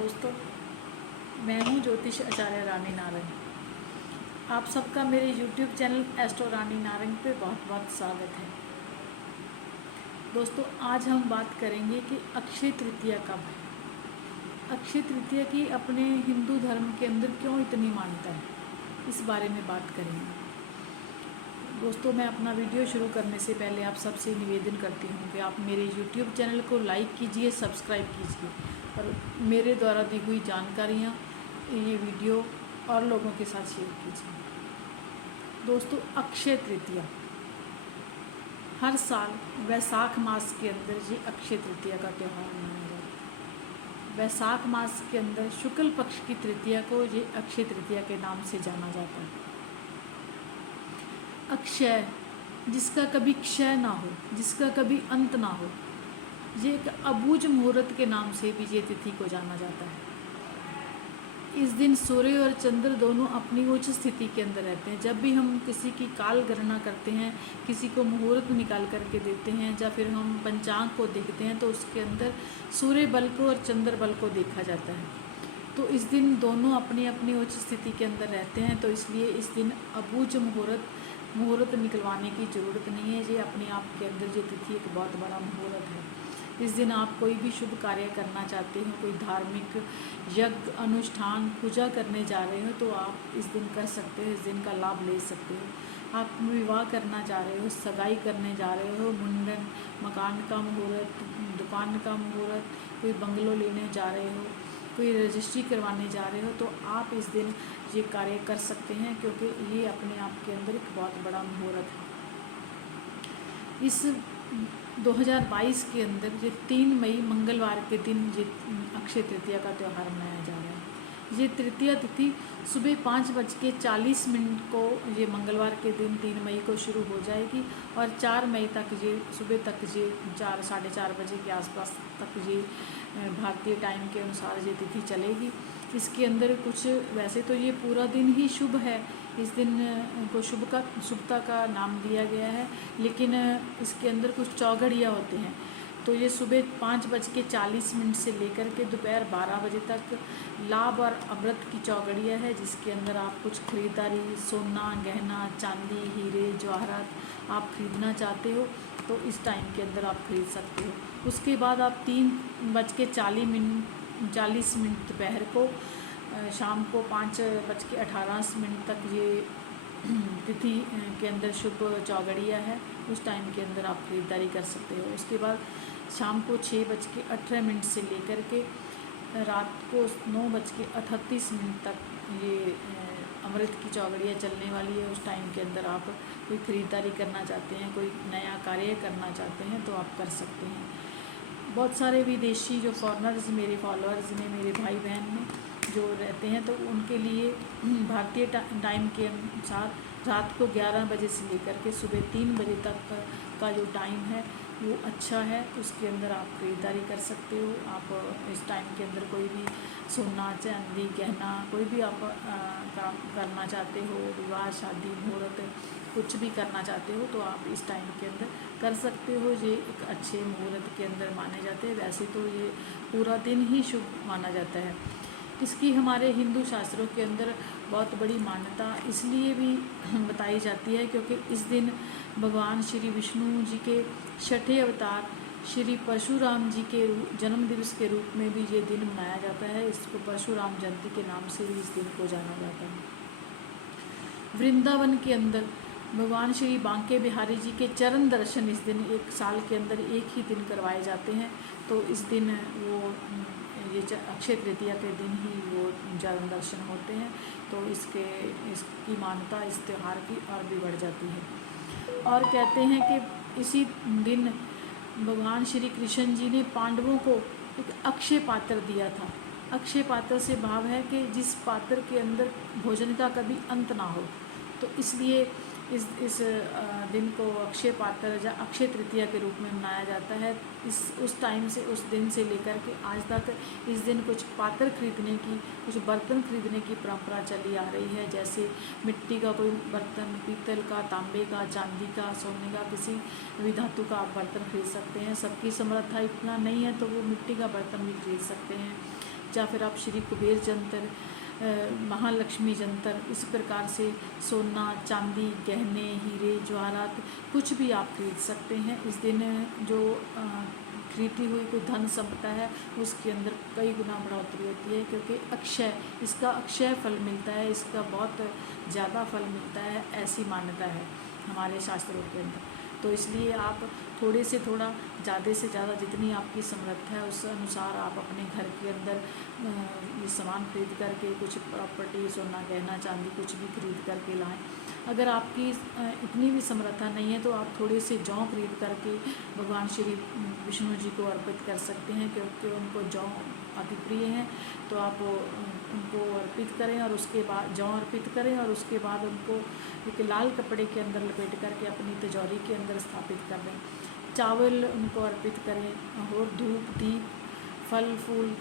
दोस्तों, मैं हूं ज्योतिष आचार्य रानी नारंग। आप सबका मेरे YouTube चैनल एस्ट्रो रानी नारंग पे बहुत बहुत स्वागत है। दोस्तों, आज हम बात करेंगे कि अक्षय तृतीया कब है। अक्षय तृतीया की अपने हिंदू धर्म के अंदर क्यों इतनी मान्यता है, इस बारे में बात करेंगे। दोस्तों, मैं अपना वीडियो शुरू करने से पहले आप सबसे निवेदन करती हूँ कि आप मेरे YouTube चैनल को लाइक कीजिए, सब्सक्राइब कीजिए और मेरे द्वारा दी हुई जानकारियाँ, ये वीडियो और लोगों के साथ शेयर कीजिए। दोस्तों, अक्षय तृतीया हर साल वैशाख मास के अंदर ये अक्षय तृतीया का त्यौहार मनाया जाता है। वैशाख मास के अंदर शुक्ल पक्ष की तृतीया को ये अक्षय तृतीया के नाम से जाना जाता है। अक्षय, जिसका कभी क्षय ना हो, जिसका कभी अंत ना हो, ये एक अबूझ मुहूर्त के नाम से भी ये तिथि को जाना जाता है। इस दिन सूर्य और चंद्र दोनों अपनी उच्च स्थिति के अंदर रहते हैं। जब भी हम किसी की काल गणना करते हैं, किसी को मुहूर्त निकाल करके देते हैं या फिर हम पंचांग को देखते हैं, तो उसके अंदर सूर्य बल को और चंद्र बल को देखा जाता है। तो इस दिन दोनों अपनी अपनी उच्च स्थिति के अंदर रहते हैं, तो इसलिए इस दिन अबूझ मुहूर्त निकलवाने की ज़रूरत नहीं है। ये अपने आप के अंदर ये तिथि एक बहुत बड़ा मुहूर्त है। इस दिन आप कोई भी शुभ कार्य करना चाहते हो, कोई धार्मिक यज्ञ अनुष्ठान पूजा करने जा रहे हो, तो आप इस दिन कर सकते हो, इस दिन का लाभ ले सकते हो। आप विवाह करना जा रहे हो, सगाई करने जा रहे हो, मुंडन, मकान का मुहूर्त, दुकान का मुहूर्त, कोई बंगलो लेने जा रहे हो, कोई रजिस्ट्री करवाने जा रहे हो, तो आप इस दिन ये कार्य कर सकते हैं, क्योंकि ये अपने आप के अंदर एक बहुत बड़ा मुहूर्त है। इस 2022 के अंदर ये 3 मई मंगलवार के दिन ये अक्षय तृतीया का त्यौहार मनाया जा रहा है। ये तृतीया तिथि सुबह 5:40 को ये मंगलवार के दिन 3 मई को शुरू हो जाएगी और 4 मई तक ये सुबह तक ये 4-4:30 बजे के आसपास तक ये भारतीय टाइम के अनुसार ये तिथि चलेगी। इसके अंदर कुछ, वैसे तो ये पूरा दिन ही शुभ है, इस दिन को शुभता का नाम दिया गया है, लेकिन इसके अंदर कुछ चौघड़ियाँ होते हैं। तो ये सुबह 5:40 से लेकर के दोपहर 12 बजे तक लाभ और अमृत की चौघड़ियाँ है, जिसके अंदर आप कुछ खरीदारी, सोना, गहना, चांदी, हीरे, जवाहरात आप खरीदना चाहते हो, तो इस टाइम के अंदर आप खरीद सकते हो। उसके बाद आप 3:40 दोपहर को, शाम को 5:18 तक ये तिथि के अंदर शुभ चौघड़िया है, उस टाइम के अंदर आप खरीदारी कर सकते हो। उसके बाद शाम को 6:18 से लेकर के रात को 9:38 तक ये अमृत की चौघड़ियाँ चलने वाली है। उस टाइम के अंदर आप कोई ख़रीदारी करना चाहते हैं, कोई नया कार्य करना चाहते हैं, तो आप कर सकते हैं। बहुत सारे विदेशी जो फॉरेनर्स मेरे फॉलोअर्स में, मेरे भाई बहन में जो रहते हैं, तो उनके लिए भारतीय टाइम के अनुसार रात को 11 बजे से लेकर के सुबह 3 बजे तक का जो टाइम है वो अच्छा है। उसके अंदर आप खरीदारी कर सकते हो। आप इस टाइम के अंदर कोई भी सोना, चांदी, गहना, कोई भी आप काम करना चाहते हो, विवाह, शादी, मुहूर्त कुछ भी करना चाहते हो, तो आप इस टाइम के अंदर कर सकते हो। ये एक अच्छे मुहूर्त के अंदर माने जाते हैं। वैसे तो ये पूरा दिन ही शुभ माना जाता है। इसकी हमारे हिंदू शास्त्रों के अंदर बहुत बड़ी मान्यता इसलिए भी बताई जाती है, क्योंकि इस दिन भगवान श्री विष्णु जी के 6ठे अवतार श्री परशुराम जी के जन्म दिवस के रूप में भी ये दिन मनाया जाता है। इसको परशुराम जयंती के नाम से भी इस दिन को जाना जाता है। वृंदावन के अंदर भगवान श्री बांके बिहारी जी के चरण दर्शन इस दिन, एक साल के अंदर एक ही दिन करवाए जाते हैं। तो इस दिन ये अक्षय तृतीया के दिन ही वो चरण दर्शन होते हैं, तो इसकी मान्यता इस त्यौहार की और भी बढ़ जाती है। और कहते हैं कि इसी दिन भगवान श्री कृष्ण जी ने पांडवों को एक अक्षय पात्र दिया था। अक्षय पात्र से भाव है कि जिस पात्र के अंदर भोजन का कभी अंत ना हो, तो इसलिए इस दिन को अक्षय पात्र या अक्षय तृतीया के रूप में मनाया जाता है। उस टाइम से, उस दिन से लेकर के आज तक इस दिन कुछ पात्र खरीदने की, कुछ बर्तन खरीदने की परंपरा चली आ रही है। जैसे मिट्टी का कोई बर्तन, पीतल का, तांबे का, चांदी का, सोने का, किसी भी धातु का आप बर्तन खरीद सकते हैं। सबकी समर्था इतना नहीं है तो वो मिट्टी का बर्तन भी खरीद सकते हैं। या फिर आप श्री कुबेर जंतर, महालक्ष्मी जंतर, इस प्रकार से सोना चांदी गहने हीरे जवाहरात कुछ भी आप खरीद सकते हैं। इस दिन जो खरीदी हुई कोई धन संपदा है उसके अंदर कई गुना बढ़ोतरी होती है, क्योंकि अक्षय, इसका अक्षय फल मिलता है, इसका बहुत ज़्यादा फल मिलता है, ऐसी मान्यता है हमारे शास्त्रों के अंदर। तो इसलिए आप थोड़े से थोड़ा, ज़्यादा से ज़्यादा जितनी आपकी समर्थ है उस अनुसार आप अपने घर के अंदर ये सामान खरीद करके, कुछ प्रॉपर्टी सोना गहना चांदी कुछ भी खरीद करके लाएं। अगर आपकी इतनी भी समर्था नहीं है तो आप थोड़े से जौ खरीद करके भगवान श्री विष्णु जी को अर्पित कर सकते हैं, क्योंकि उनको जौ अति प्रिय हैं। तो आप उनको अर्पित करें और उसके बाद जौ अर्पित करें और उसके बाद उनको एक लाल कपड़े के अंदर लपेट करके अपनी तिजोरी के अंदर स्थापित कर दें। चावल उनको अर्पित करें और धूप दीप फल फूल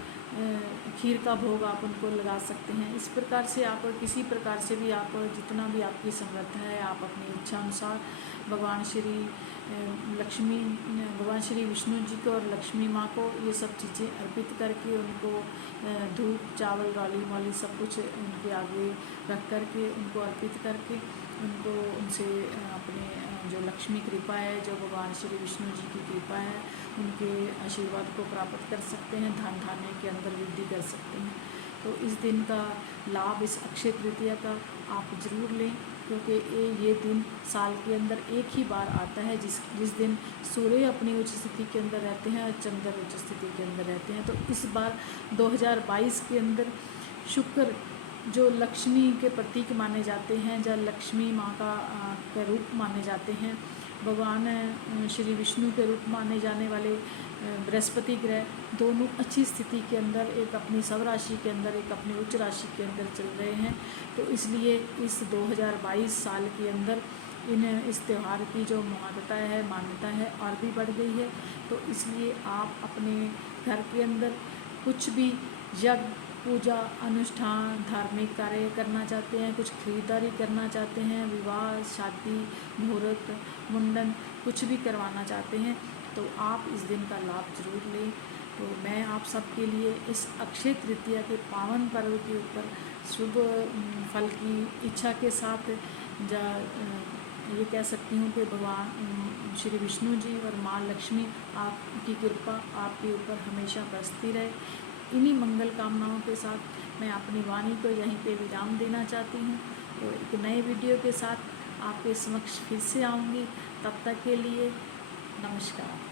खीर का भोग आप उनको लगा सकते हैं। इस प्रकार से आप किसी प्रकार से भी आप जितना भी आपकी समर्थ है आप अपनी इच्छा अनुसार भगवान श्री विष्णु जी को और लक्ष्मी माँ को ये सब चीज़ें अर्पित करके उनको धूप चावल रौली मौली सब कुछ उनके आगे रख करके उनको अर्पित करके उनको उनसे अपने जो लक्ष्मी कृपा है, जो भगवान श्री विष्णु जी की कृपा है, उनके आशीर्वाद को प्राप्त कर सकते हैं, धन धान्य के अंदर वृद्धि कर सकते हैं। तो इस दिन का लाभ, इस अक्षय तृतीया का आप ज़रूर लें, क्योंकि ये दिन साल के अंदर एक ही बार आता है जिस दिन सूर्य अपनी उच्च स्थिति के अंदर रहते हैं और चंद्र उच्च स्थिति के अंदर रहते हैं। तो इस बार 2022 के अंदर शुक्र जो लक्ष्मी के प्रतीक माने जाते हैं, जो लक्ष्मी माँ का रूप माने जाते हैं, भगवान श्री विष्णु के रूप माने जाने वाले बृहस्पति ग्रह दोनों अच्छी स्थिति के अंदर, एक अपनी सब राशि के अंदर एक अपनी उच्च राशि के अंदर चल रहे हैं। तो इसलिए इस 2022 साल के अंदर इस त्यौहार की जो महत्ता है, मान्यता है और भी बढ़ गई है। तो इसलिए आप अपने घर के अंदर कुछ भी यज्ञ पूजा अनुष्ठान धार्मिक कार्य करना चाहते हैं, कुछ खरीदारी करना चाहते हैं, विवाह शादी मुहूर्त मुंडन कुछ भी करवाना चाहते हैं तो आप इस दिन का लाभ जरूर लें। तो मैं आप सबके लिए इस अक्षय तृतीया के पावन पर्व के ऊपर शुभ फल की इच्छा के साथ ये कह सकती हूँ कि भगवान श्री विष्णु जी और माँ लक्ष्मी आपकी कृपा आपके ऊपर हमेशा बरसती रहे। इन्हीं मंगल कामनाओं के साथ मैं अपनी वाणी को यहीं पे विराम देना चाहती हूँ। तो एक नए वीडियो के साथ आपके समक्ष फिर से आऊँगी। तब तक के लिए नमस्कार।